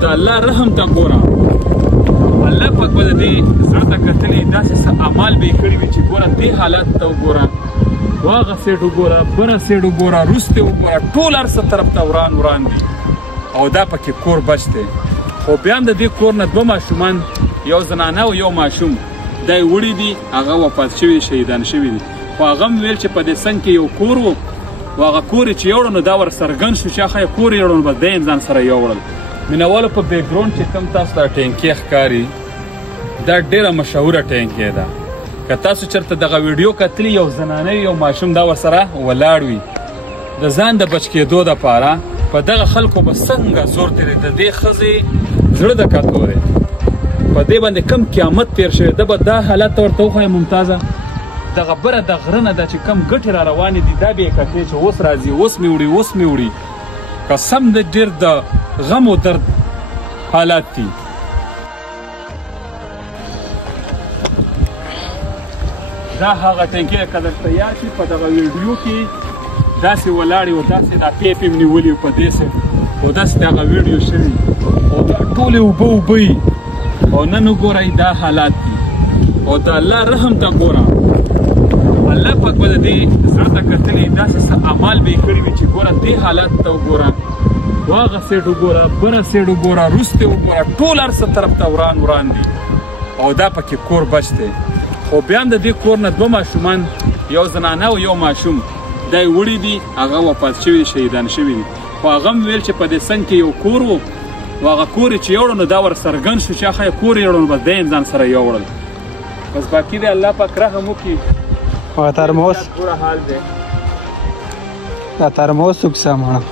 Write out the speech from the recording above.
د الله رحم ته ګوره. الله پاک به د دې زړه ته کتلې داسې څه اعمال به یې کړي وي چې ګوره دې حالت ته وګوره، واغه سیټ وګوره، بره سیټ وګوره، روسته وګوره، ټول هر څه طرف ته وران دي او دا پکې کور بچ دی. خو بیا هم د دې کور نه 2 ماشومان، یو زنانه او یو ماشوم دا یې وړي دي، هغه وفات شوي، شهیدان شوي دي. خو هغه هم ویل چې په دې څنګ کې یو کور و، هغه کور چې یوړو نو دا ور څرګند شو چې هغه کور یې یوړو نو بس دی ځان سره یوړل. مینوالو په بیکګراوند چې کوم تاسو ته ټینکۍ ښکاري دا ډېره مشهوره ټینکۍ ده. که تاسو چېرته دغه ویډیو کتلي، یو زنانه یو ماشوم دا ورسره ولاړ وي د ځان د بچ کېدو دپاره، په دغه خلکو به څنګه زور تېري. د دې ښځې زړه د کتو دی، په دې باندې کم قیامت تېر شوی ده. به دا حالت ته ورته وښیه ممتازه، دغه بره د غره نه ده چې کم ګټې را روانې دي دا به یې کتلې چې اوس راځي، اوس مې وړي، اوس مې وړي. قسم د ډېر د غم و درد حالات دي. دا هغه ټینکۍ که درته یاد شي په دغه ویډیو کې داسې ولاړې وه، داسې دا پیپ یې نیولي وو په دې سایډ، او داسې دغه ویډیو شوي او دا ټولې اوبه یي. او نن وګورئ دا حالات دي. او د الله رحم ته ګوره، الله پاک به د دې زړه ته کتلې داسې څه اعمال به یې کړي وي چې ګوره دې حالت ته وګوره، واغه سیټ وګوره، بره سیټ وګوره، روسته وګوره، ټول هر څه طرف ته وران دي او دا پکې کور بچ دی. خو بیا هم د دې کور نه 2 ماشومان، یو زنانه او یو ماشوم دا یې وړي دي، هغه وفات شوي، شهیدان شوي دي. خو هغه هم ویل چې په دې څنګ کې یو کور و، هغه کور چې یوړو نو دا ور څرګند شو چې هغه کور یې یوړو نو بس دی ځان سره یوړل. بس باقي دی الله پاک رحم وکړي. ترموز پورا حال دی دا ترموز څوک سامان.